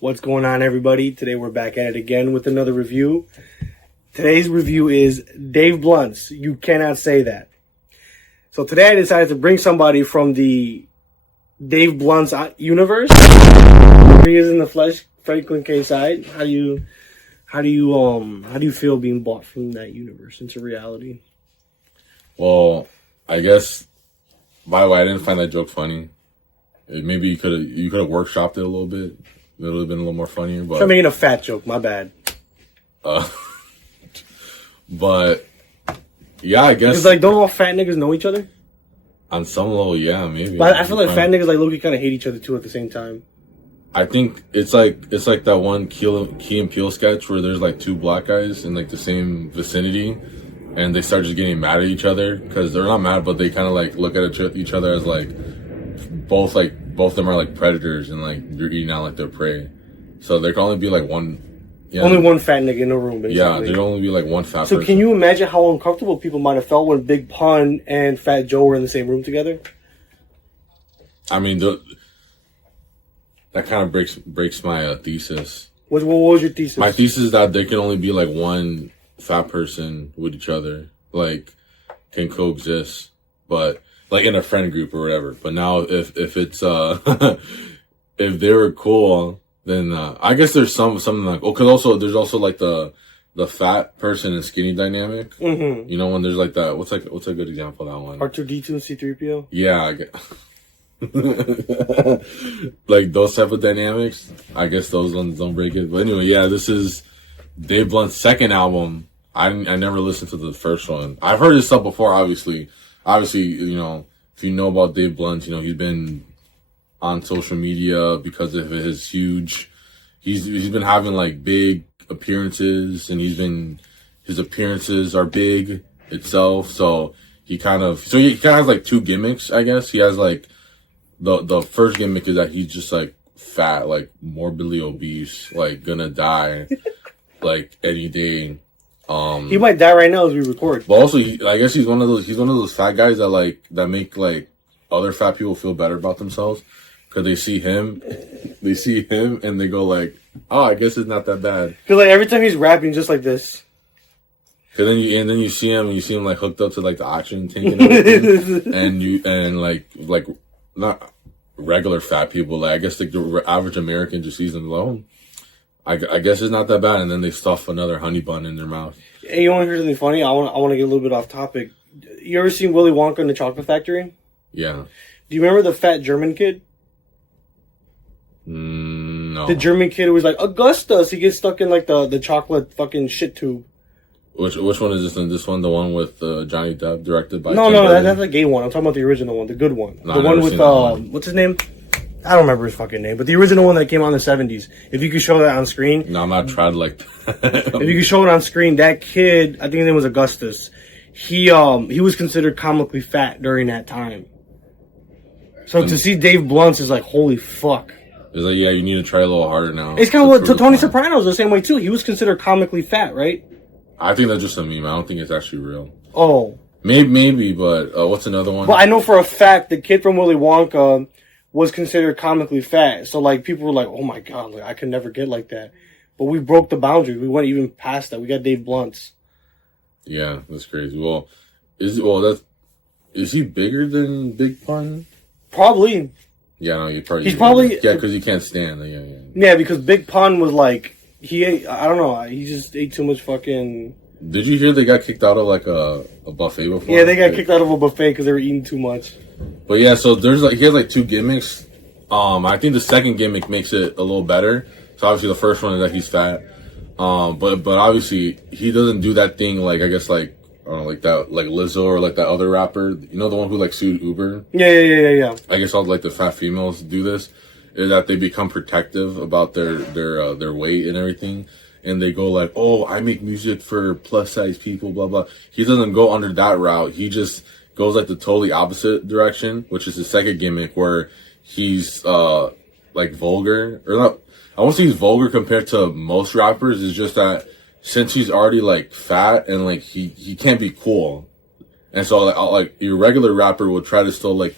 What's going on, everybody? Today we're back at it again with another review. Today's review is Dave Blunt's You Cannot Say That. So today I decided to bring somebody from the Dave Blunt's universe. He is in the flesh, Franklin K. Side. How do you feel being brought from that universe into reality? Well, I guess by the way, I didn't find that joke funny. Maybe you could have workshopped it a little bit. It would have been a little more funnier. But I'm making a fat joke. My bad. But yeah, I guess because don't all fat niggas know each other? On some level, yeah, maybe. But I feel like fat niggas low-key kind of hate each other too at the same time. I think it's like that one Key and Peele sketch where there's like two black guys in like the same vicinity, and they start just getting mad at each other because they're not mad, but they kind of like look at each other as like both of them are like predators and like you're eating out like their prey. So there can only be like one. Yeah, only one fat nigga in the room, basically. Yeah, there'd only be like one fat person. So can you imagine how uncomfortable people might have felt when Big Pun and Fat Joe were in the same room together? I mean, that kind of breaks my thesis. What was your thesis? My thesis is that there can only be like one fat person with each other, like can coexist, but like in a friend group or whatever. But now if it's if they were cool, then I guess there's something like because there's also like the fat person and skinny dynamic. Mm-hmm. You know, when there's like that. What's a good example of that one? R2D2 and C3PO. Yeah, I get. Like those type of dynamics. I guess those ones don't break it. But anyway, yeah, this is Dave Blunt's second album. I never listened to the first one. I've heard his stuff before, obviously, you know, if you know about Dave Blunt, you know, he's been on social media because of his huge, he's been having like big appearances and his appearances are big itself. So he kind of has like two gimmicks, I guess. He has like, the first gimmick is that he's just like fat, like morbidly obese, like gonna die like any day. He might die right now as we record. But also, I guess he's one of those fat guys that make like other fat people feel better about themselves because they see him and they go like, oh, I guess it's not that bad. Because like every time he's rapping, just like this. Cause then you see him like hooked up to like the oxygen tank and everything, and like not regular fat people. Like I guess the average American just sees them alone. I guess it's not that bad, and then they stuff another honey bun in their mouth. Hey, you want to hear something funny? I want to get a little bit off topic. You ever seen Willy Wonka and the Chocolate Factory? Yeah. Do you remember the fat German kid? No. The German kid who was like Augustus. He gets stuck in like the chocolate fucking shit tube. Which one is this one? This one, the one with Johnny Depp, directed by? No, that's the gay one. I'm talking about the original one, the good one, no, the one with what's his name? I don't remember his fucking name, but the original one that came out in the 70s. If you could show that on screen. No, I'm not tried like that. If you could show it on screen, that kid, I think his name was Augustus. He was considered comically fat during that time. So to see Dave Blunt's is like, holy fuck. It's like, yeah, you need to try a little harder now. It's kind of what Tony Soprano's the same way too. He was considered comically fat, right? I think that's just a meme. I don't think it's actually real. Oh. Maybe, but what's another one? Well, I know for a fact the kid from Willy Wonka was considered comically fat. So, like, people were like, oh my God, like, I could never get like that. But we broke the boundary. We went even past that. We got Dave Blunt's. Yeah, that's crazy. Well, is he bigger than Big Pun? Probably. Yeah, no, he's probably... Yeah, because he can't stand. Yeah. Yeah, because Big Pun was like, he ate, I don't know, he just ate too much fucking... Did you hear they got kicked out of like a buffet before? Yeah, they got kicked out of a buffet because they were eating too much. But yeah, so he has like two gimmicks. I think the second gimmick makes it a little better. So obviously the first one is that he's fat. But obviously he doesn't do that thing like, I guess like, I don't know, like that, like Lizzo or like that other rapper. You know, the one who like sued Uber? Yeah. I guess all like the fat females do this, is that they become protective about their weight and everything. And they go like, oh, I make music for plus size people, blah, blah. He doesn't go under that route. He just goes like the totally opposite direction, which is his second gimmick where he's, like vulgar or not. I won't say he's vulgar compared to most rappers. It's just that since he's already like fat and like he can't be cool. And so like your regular rapper will try to still like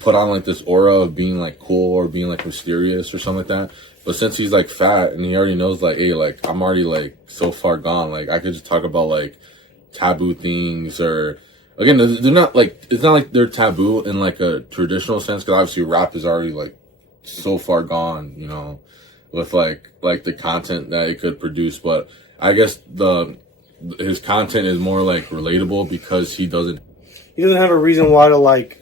put on like this aura of being like cool or being like mysterious or something like that. But since he's like fat and he already knows like, hey, like I'm already like so far gone, like I could just talk about like taboo things or again, they're not like, it's not like they're taboo in like a traditional sense because obviously rap is already like so far gone, you know, with like the content that it could produce. But I guess his content is more like relatable because he doesn't have a reason why to like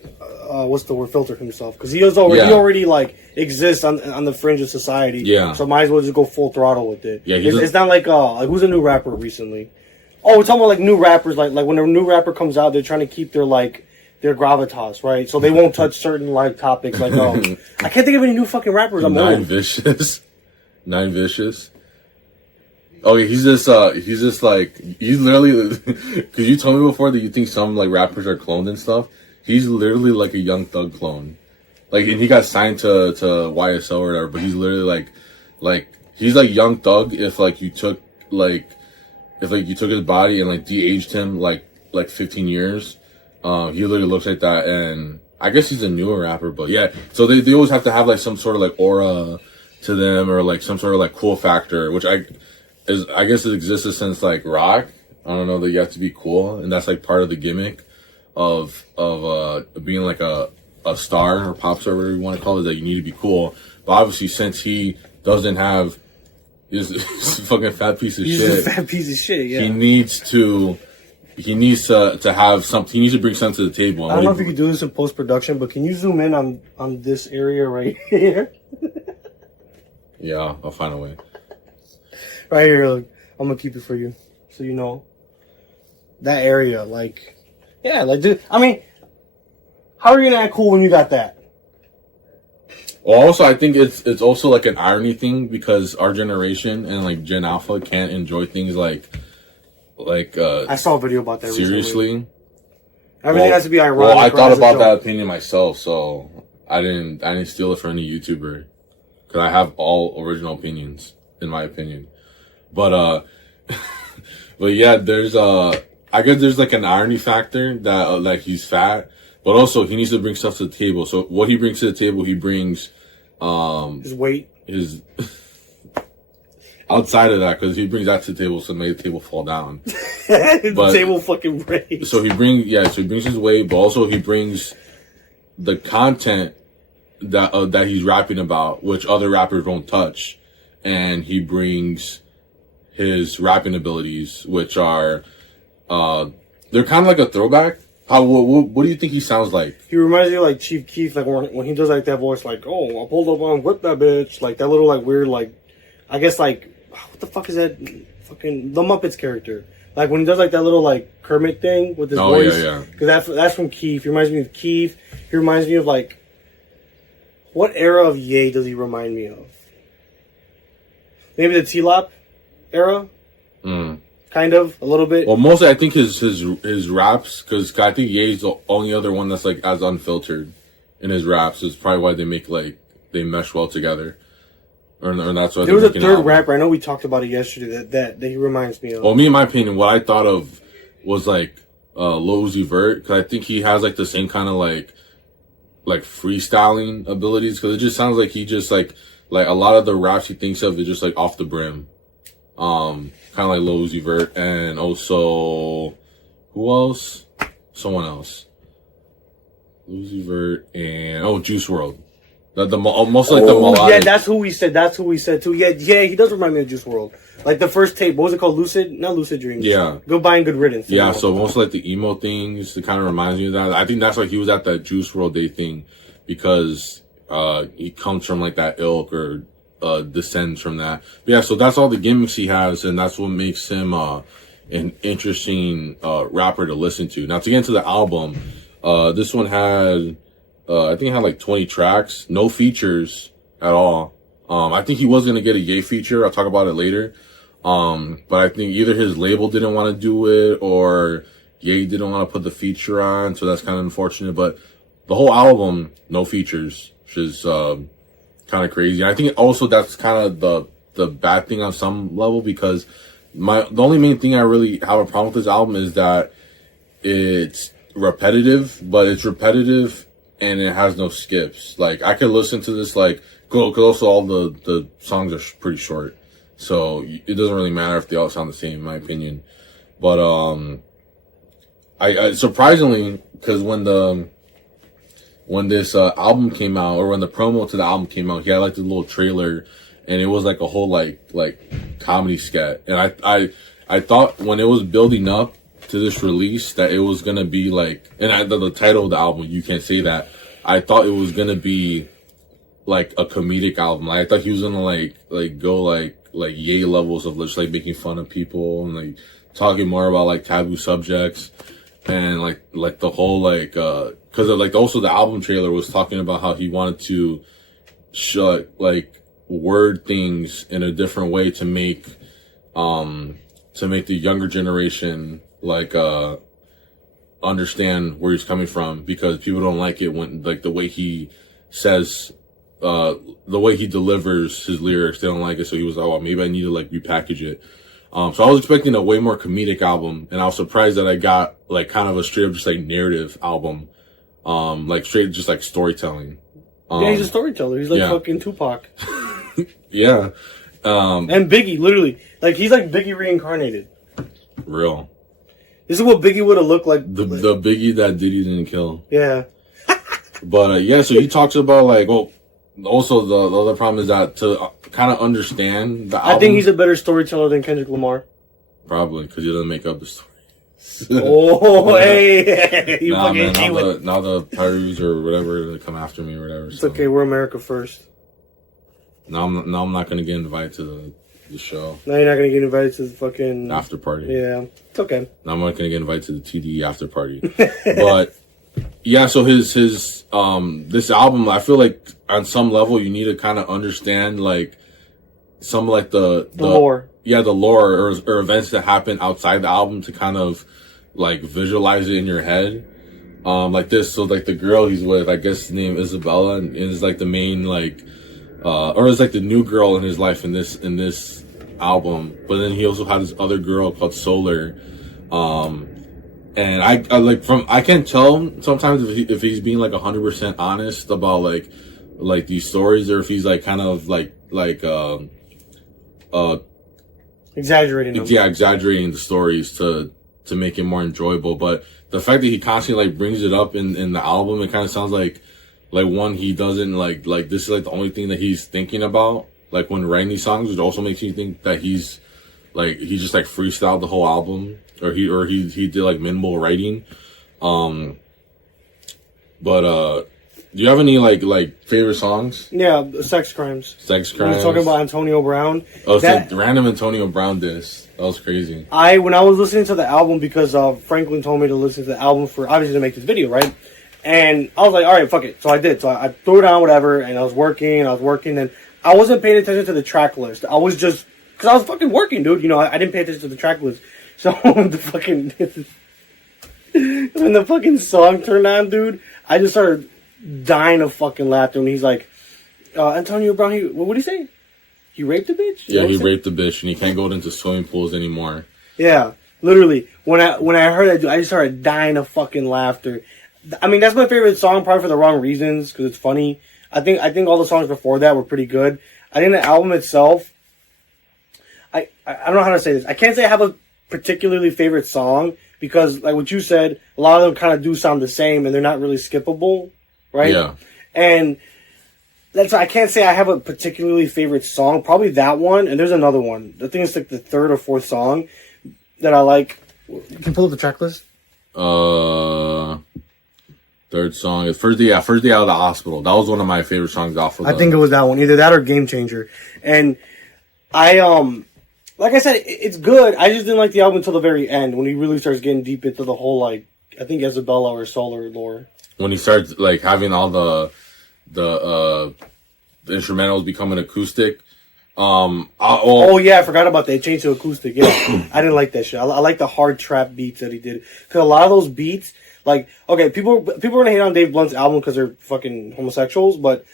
what's the word, filter himself, because he already like exists on the fringe of society. Yeah. So might as well just go full throttle with it. Yeah. It's not like who's a new rapper recently? Oh, we're talking about like new rappers. Like when a new rapper comes out, they're trying to keep their gravitas, right? So they won't touch certain like topics. Like I can't think of any new fucking rappers. Nine Vicious. Oh, yeah, he's just like, he's literally, because you told me before that you think some like rappers are cloned and stuff. He's literally like a Young Thug clone. Like, and he got signed to YSL or whatever, but he's literally like he's like Young Thug if you took his body and like de-aged him like 15 years. He literally looks like that, and I guess he's a newer rapper, but yeah. So they always have to have like some sort of like aura to them or like some sort of like cool factor, which I guess it existed since like rock. I don't know, that you have to be cool, and that's like part of the gimmick of being like a star or pop star, whatever you want to call it, that you need to be cool. But obviously, since he doesn't have he's a fucking fat piece of shit. He's a fat piece of shit. Yeah. He needs to have something. He needs to bring something to the table. I don't know if you could do this in post production, but can you zoom in on this area right here? Yeah, I'll find a way. Right here, look. I'm gonna keep it for you, so you know that area. Like, yeah, like, dude, I mean, how are you gonna act cool when you got that? Well, also, I think it's also like an irony thing because our generation and like Gen Alpha can't enjoy things like I saw a video about that seriously. Recently. Everything has to be ironic. Well, I thought about that opinion myself, so I didn't steal it from any YouTuber because I have all original opinions, in my opinion. But but yeah, I guess there's like an irony factor that like he's fat. But also, he needs to bring stuff to the table. So what he brings to the table, he brings his weight. His outside of that, because he brings that to the table, so make the table fall down. The table fucking breaks. So he brings his weight, but also he brings the content that he's rapping about, which other rappers won't touch, and he brings his rapping abilities, which are they're kind of like a throwback. What do you think he sounds like? He reminds me of like Chief Keef, like when he does like that voice, like, oh, I pulled up on whip that bitch, like that little like weird, like, I guess like, what the fuck is that fucking the Muppets character? Like when he does like that little like Kermit thing with his voice. Yeah. Because that's from Keef. He reminds me of Keef. He reminds me of like, what era of Ye does he remind me of? Maybe the T-Lop era. Kind of, a little bit. Well, mostly I think his raps, because I think Ye's the only other one that's like as unfiltered in his raps. Is probably why they mesh well together. Or that's why there was a third rapper. I know we talked about it yesterday. That he reminds me of. Well, me in my opinion, what I thought of was like Lil Uzi Vert, because I think he has like the same kind of like freestyling abilities. Because it just sounds like he just like a lot of the raps he thinks of is just like off the brim. Kind of like Lil Uzi Vert, and also who else? Someone else. Uzi Vert and Juice WRLD. Most like the melodic. Yeah, that's who we said too. Yeah, he does remind me of Juice WRLD. Like the first tape, what was it called? Not Lucid Dreams. Yeah. Goodbye and Good Riddance. Yeah, so most like the emo things, it kind of reminds me of that. I think that's why he was at that Juice WRLD Day thing, because he comes from like that ilk or descends from that. But yeah, so that's all the gimmicks he has, and that's what makes him an interesting rapper to listen to. Now to get into the album, this one had I think it had like 20 tracks, no features at all. I think he was gonna get a Ye feature. I'll talk about it later. But I think either his label didn't want to do it or Ye didn't want to put the feature on, so that's kind of unfortunate. But the whole album, no features, which is kind of crazy. And I think also that's kind of the bad thing on some level, because the only main thing I really have a problem with this album is that it's repetitive, but it's repetitive and it has no skips. Like I could listen to this like Because also all the songs are pretty short, so it doesn't really matter if they all sound the same, in my opinion. But I surprisingly, because when this album came out, or when the promo to the album came out, he had like the little trailer, and it was like a whole like comedy skit. And I thought when it was building up to this release that it was gonna be like, and the title of the album, You Can't Say That, I thought it was gonna be like a comedic album. Like, I thought he was gonna like go like yay levels of just like making fun of people and like talking more about like taboo subjects and like the whole like because of like also the album trailer was talking about how he wanted to like word things in a different way to make the younger generation like understand where he's coming from, because people don't like it when like the way he says the way he delivers his lyrics, they don't like it. So he was like, oh, maybe I need to like repackage it. So I was expecting a way more comedic album, and I was surprised that I got like kind of a straight up just like narrative album. Like straight just like storytelling. Yeah, he's a storyteller. He's like fucking Tupac. Yeah. And Biggie, literally. Like, he's like Biggie reincarnated. Real. This is what Biggie would have looked like. The Biggie that Diddy didn't kill. Yeah. But yeah, so he talks about like, well, also the other problem is that to kind of understand the album, I think he's a better storyteller than Kendrick Lamar. Probably, because he doesn't make up the story. Oh, hey. Nah, man, now the Pirates or whatever, they come after me or whatever. It's okay, we're America first. Now I'm not going to get invited to the show. Now you're not going to get invited to the fucking... after party. Yeah, it's okay. Now I'm not going to get invited to the TDE after party. But, yeah, so his this album, I feel like on some level you need to kind of understand, like, some, like, the lore. Yeah, the lore or events that happen outside the album to kind of, like, visualize it in your head. Like this, so, like, the girl he's with, I guess his name is Isabella, and is, like, the main, like... or it's like the new girl in his life in this album, but then he also had this other girl called Solar, and I like I can't tell sometimes if he's being like 100% honest about like these stories, or if he's like kind of like exaggerating them. Yeah, exaggerating the stories to make it more enjoyable. But the fact that he constantly like brings it up in the album, it kind of sounds like one, he doesn't like this is like the only thing that he's thinking about, like when writing these songs, which also makes me think that he just like freestyled the whole album, or he did like minimal writing. But do you have any like favorite songs? Yeah, Sex Crimes. Sex Crimes. We're talking about Antonio Brown. Oh, that random Antonio Brown diss. That was crazy. When I was listening to the album, because Franklin told me to listen to the album for obviously to make this video, right? And I was like, all right, fuck it. So I did. So I threw it on, whatever, and I was working, and I wasn't paying attention to the track list. I was just, because I was fucking working, dude. You know, I didn't pay attention to the track list. So when the fucking song turned on, dude, I just started dying of fucking laughter. And he's like, Antonio Brown, what did he say? He raped a bitch? Yeah, he raped a bitch, and he can't go into swimming pools anymore. Yeah, literally. When I heard that, dude, I just started dying of fucking laughter. I mean, that's my favorite song, probably for the wrong reasons, because it's funny. I think all the songs before that were pretty good. I think the album itself, I don't know how to say this. I can't say I have a particularly favorite song, because like what you said, a lot of them kind of do sound the same, and they're not really skippable, right? Yeah. And that's why I can't say I have a particularly favorite song. Probably that one, and there's another one. I think it's like the third or fourth song that I like. You can pull up the track list. Third song is First Day Out of the Hospital. That was one of my favorite songs off of I think it was that one. Either that or Game Changer. And I, like I said, it's good. I just didn't like the album until the very end, when he really starts getting deep into the whole, like, I think Isabella or Solar lore. When he starts, like, having all the instrumentals becoming acoustic. Oh yeah, I forgot about that. It changed to acoustic. Yeah. I didn't like that shit. I like the hard trap beats that he did. Because a lot of those beats, like, okay, people are gonna hate on Dave Blunt's album because they're fucking homosexuals, but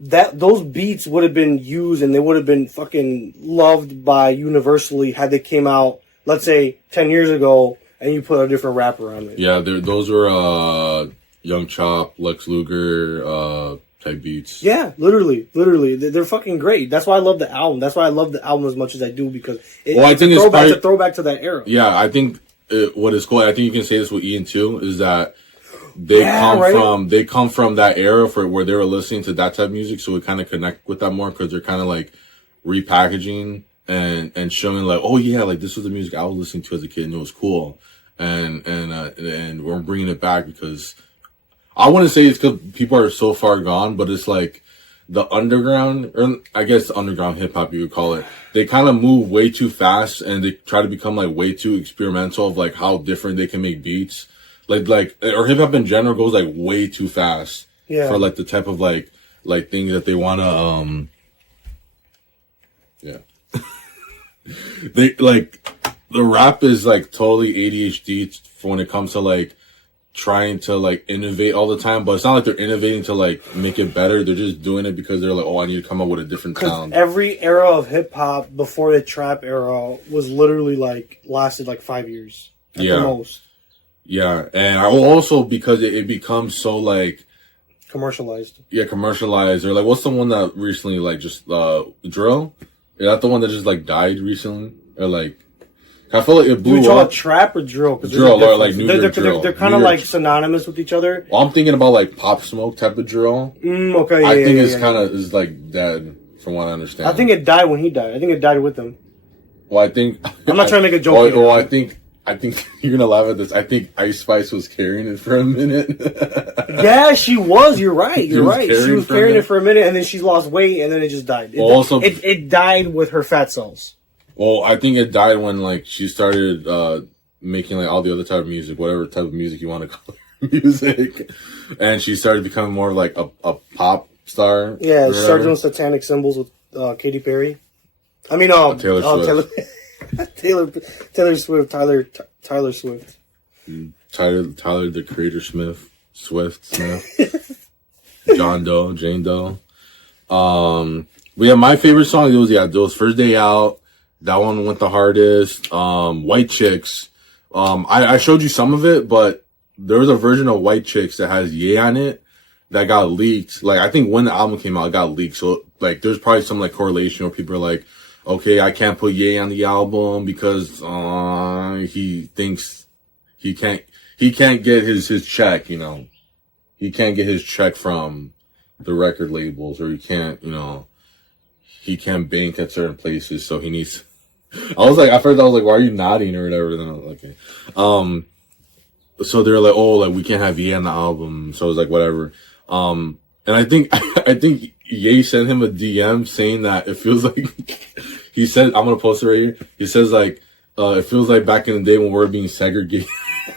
those beats would have been used and they would have been fucking loved by universally had they came out, let's say, 10 years ago, and you put a different rapper on it. Yeah, those were Young Chop, Lex Luger, type beats. Yeah, literally. They're fucking great. That's why I love the album. That's why I love the album as much as I do, because it's a throwback to that era. Yeah, I think what is cool, I think you can say this with Ian too, is that they come from that era where they were listening to that type of music, so we kind of connect with that more because they're kind of like repackaging and showing like, oh yeah, like this was the music I was listening to as a kid and it was cool, and we're bringing it back because I want to say it's because people are so far gone, but it's like the underground, or I guess underground hip hop you would call it. They kind of move way too fast and they try to become like way too experimental of like how different they can make beats. Like or hip hop in general goes like way too fast for like the type of like things that they want to they like the rap is like totally ADHD for when it comes to like trying to like innovate all the time, but it's not like they're innovating to like make it better. They're just doing it because they're like, oh, I need to come up with a different sound. Every era of hip hop before the trap era was literally like lasted like 5 years at the most. Yeah, and I will also because it becomes so like commercialized. Yeah, commercialized. Or like, what's the one that recently like just drill? Is that the one that just like died recently? Or like, I feel like it blew up. Do you call it trap or drill? Drill, or like New York drill. They're kind of like synonymous with each other. Well, I'm thinking about like Pop Smoke type of drill. Okay, I think it's kind of is like dead from what I understand. I think it died when he died. I think it died with him. Well, I think I'm not trying to make a joke. Well, I think you're gonna laugh at this. I think Ice Spice was carrying it for a minute. Yeah, she was. You're right. She was carrying it for a minute, and then she lost weight, and then it just died. It died with her fat cells. Well, I think it died when like she started making like all the other type of music, whatever type of music you want to call it, music, and she started becoming more of like a pop star. Yeah, she started doing satanic symbols with Katy Perry. I mean, Taylor Swift. Taylor Swift, Tyler Swift. Tyler the Creator Smith. Jane Doe. But yeah, my favorite song, it was First Day Out. That one went the hardest. White Chicks. I showed you some of it, but there was a version of White Chicks that has Ye on it that got leaked. Like, I think when the album came out, it got leaked. So, like, there's probably some, like, correlation where people are like, okay, I can't put Ye on the album because, he thinks he can't get his check, you know. He can't get his check from the record labels, or he can't bank at certain places, so he needs. At first I was like, why are you nodding or whatever? Then I was like, okay. So they're like, oh, like we can't have Ye on the album. So I was like, whatever. And I think Ye sent him a DM saying that it feels like he said, I'm gonna post it right here. He says like, it feels like back in the day when we were being segregated.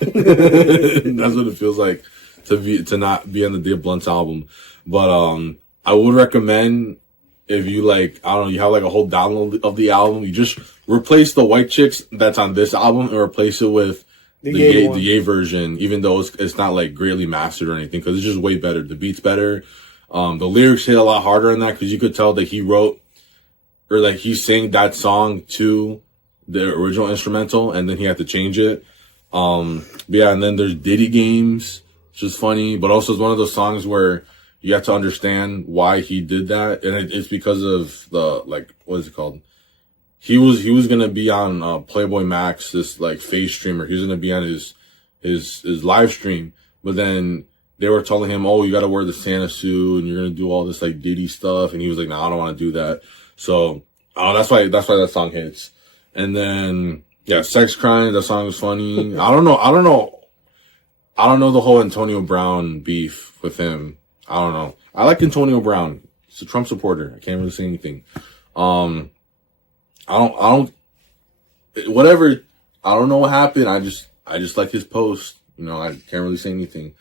That's what it feels like to not be on the Dave Blunt's album. But I would recommend, if you like, I don't know, you have like a whole download of the album, you just replace the White Chicks that's on this album and replace it with the Ye version, even though it's not like greatly mastered or anything, because it's just way better. The beat's better. The lyrics hit a lot harder in that, because you could tell that he wrote, or like he sang that song to the original instrumental and then he had to change it. But yeah, and then there's Diddy Games, which is funny, but also it's one of those songs where you have to understand why he did that. And it's because of the, like, what is it called? He was gonna be on, Playboy Max, this, like, face streamer. He was gonna be on his live stream. But then they were telling him, oh, you gotta wear the Santa suit and you're gonna do all this, like, Diddy stuff. And he was like, no, I don't wanna do that. So, that's why that song hits. And then, yeah, Sex Crimes, that song is funny. I don't know the whole Antonio Brown beef with him. I don't know. I like Antonio Brown. He's a Trump supporter. I can't really say anything. I don't, whatever. I don't know what happened. I just like his post. You know, I can't really say anything.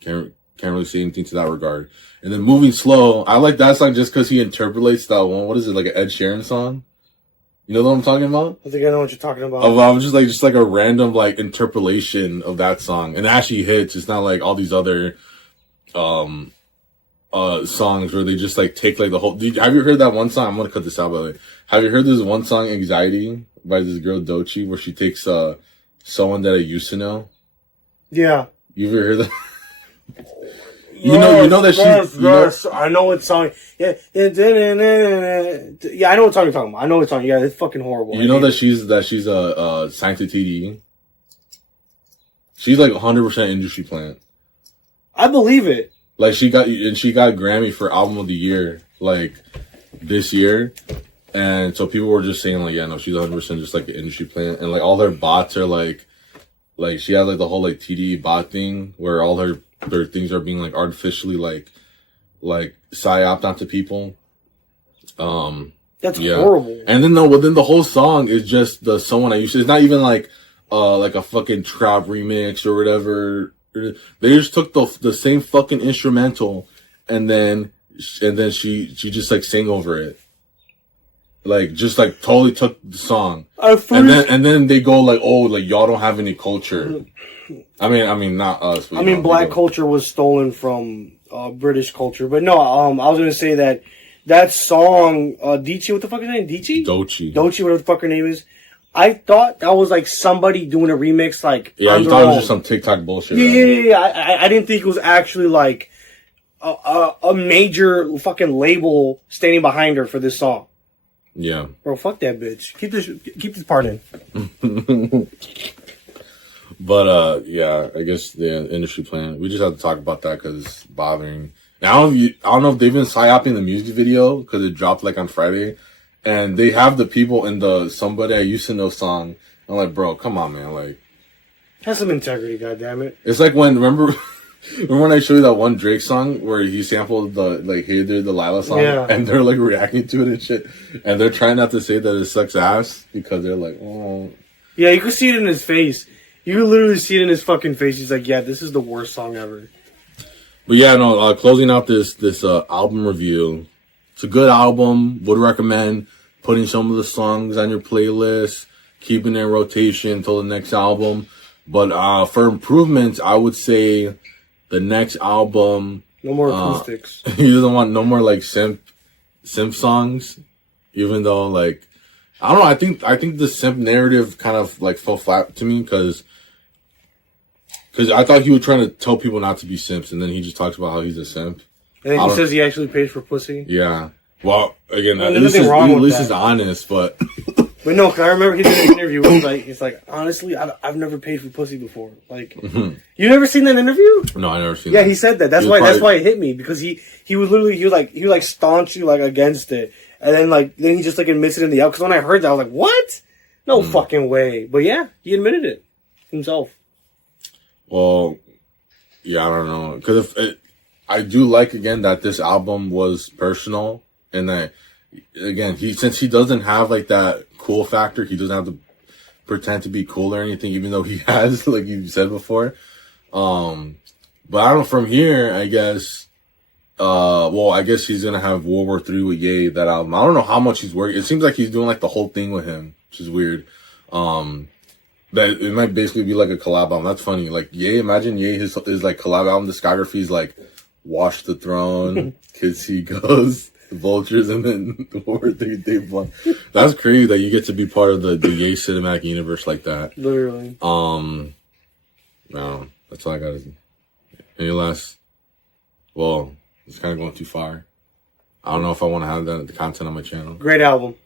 Can't really say anything to that regard. And then Moving Slow, I like that song just because he interpolates that one. What is it, like an Ed Sheeran song? You know what I'm talking about? I think I know what you're talking about. I'm just like a random like interpolation of that song, and it actually hits. It's not like all these other songs where they just like take like the whole. Have you heard that one song? I'm gonna cut this out by the way. Have you heard this one song, Anxiety, by this girl Doechii, where she takes someone that I used to know? Yeah. You ever heard that? You know that she. Yes. I know what song. Yeah, yeah, I know what song you're talking about. I know what song. Yeah, it's fucking horrible. You know that she's signed to TDE. She's like 100% industry plant. I believe it. Like she got Grammy for album of the year like this year, and so people were just saying like, yeah, no, she's 100% just like an industry plant, and like all her bots are like she has like the whole like TDE bot thing where all her things are being like artificially like psyoped onto people. That's horrible. And then the whole song is just the someone I used to. It's not even like a fucking trap remix or whatever. They just took the same fucking instrumental and then she just like sang over it. Like just like totally took the song. And then they go like, oh, like y'all don't have any culture. I mean not us. But, black culture was stolen from British culture. But no, I was gonna say that song, Dichi, what the fuck is her name? Dochi, whatever the fuck her name is. I thought that was like somebody doing a remix, like yeah, you thought it was just some TikTok bullshit. Yeah. I didn't think it was actually like a major fucking label standing behind her for this song. Yeah, bro, fuck that bitch. Keep this part in. But yeah, I guess the industry plan. We just have to talk about that because it's bothering. Now I don't know if they've been psyoping the music video because it dropped like on Friday. And they have the people in the Somebody I Used to Know song. I'm like, bro, come on, man. Like, have some integrity, goddammit. It's like remember when I showed you that one Drake song where he sampled the, like, Hey There, the Lila song? Yeah. And they're, like, reacting to it and shit. And they're trying not to say that it sucks ass because they're like, oh. Yeah, you could see it in his face. You could literally see it in his fucking face. He's like, yeah, this is the worst song ever. But yeah, no, closing out this album review. It's a good album. Would recommend putting some of the songs on your playlist, keeping it in rotation until the next album. But for improvements, I would say the next album. No more acoustics. He doesn't want no more like simp songs. Even though like I don't know, I think the simp narrative kind of like fell flat to me because I thought he was trying to tell people not to be simps, and then he just talks about how he's a simp. And then he says he actually pays for pussy. Yeah. Well, again, at least he's honest, but. But no, because I remember he did an interview. He's like, honestly, I've never paid for pussy before. Like, you never seen that interview? No, I never seen. Yeah, he said that. That's why it hit me because he was literally staunchly like against it, and then he just like admits it in the album. Because when I heard that, I was like, what? No fucking way. But yeah, he admitted it himself. Well, yeah, I don't know because I do like again that this album was personal and that again since he doesn't have like that cool factor, he doesn't have to pretend to be cool or anything, even though he has, like you said before. But I don't know, from here, I guess I guess he's gonna have World War III with Ye, that album. I don't know how much he's working. It seems like he's doing like the whole thing with him, which is weird. That it might basically be like a collab album. That's funny. Like Ye, imagine Ye, his like collab album discography is like Watch the Throne, Kids See Ghosts, Vultures, and then the War Dave Blunt. That's crazy that you get to be part of the Ye cinematic universe like that. Literally. No, that's all I gotta do. Any last? Well, it's kind of going too far. I don't know if I want to have the content on my channel. Great album.